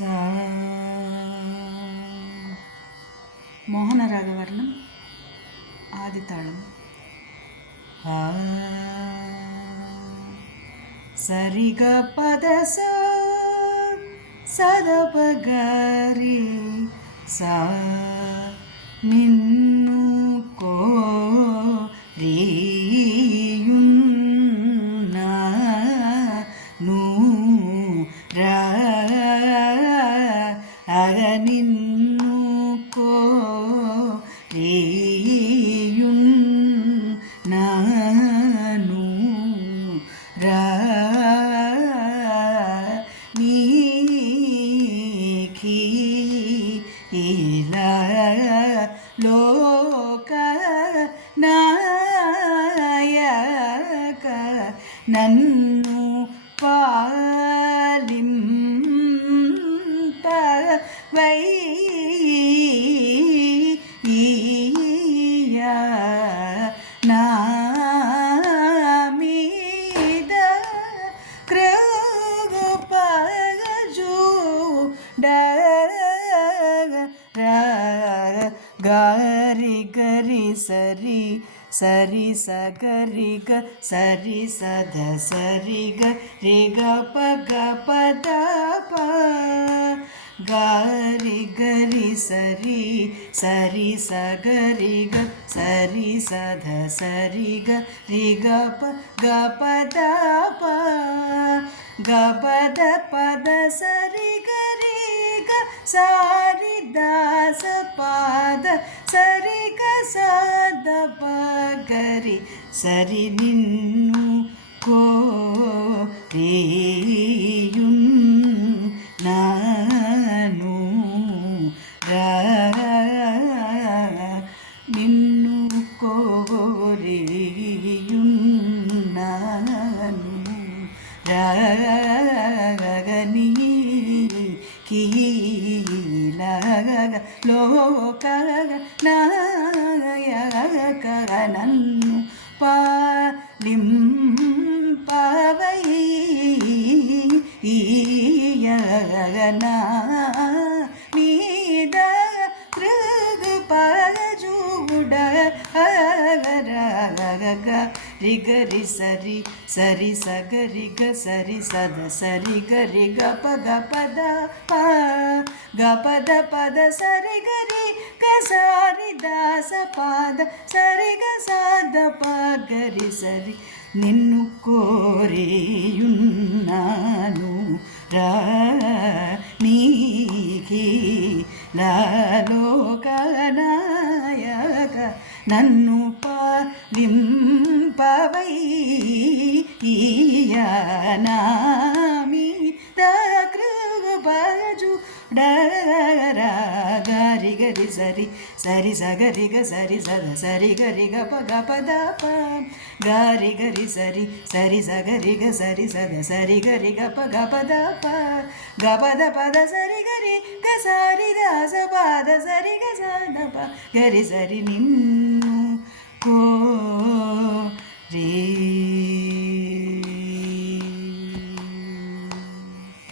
సా మోహన రాగవర్ణం ఆది తాళం. సరిగ పద సదపగరి సా నిన్ను కోరియున్నా నిన్ను కోరియున్నాను నీకి ఇలా లోక నాయక నన్ను పాలింపవయ్యా నా మీద గారి గరి సరి సరి సగరి గ సరి సద సరి గ రి గ ప గ ప ద ప గారి గరి సరి సరి సగరి గ సరి సద సరి గ రి గ ప గ ప ద ప గ ప ద పద సరి గరి గ సారి దాస పాద సరి గ సద పగరి సరి నిన్ను కోరియున్నాను నిన్ను కోరియున్నాను రాగని కీలగ లోక నాయక నన్ను పాలింపవయ్యనా మీద కృపజూడ రి గరి సరి సరి సగరి గ సరి సద సరి గరి గ ప గ పద ప గ పద పద సరి గరి గ సారి దాస పాద సరి గ సద ప గరి సరి నిన్ను కోరియున్నాను నీకి లోకనాయక నన్ను పాలింపవయ్యా నా మీద కృపజు గారి గరి సరి సరి సగరి గ సరి సద సరి గరి గ ప గ ప ద ప గారి గరి సరి సరి సగరి గ సరి సద సరి గరి గ ప గ ప ద ప గ ప ద పద సరి గరి గ సారి దాస పాద సరి గ సద ప గరి సరి నిన్ను కోరి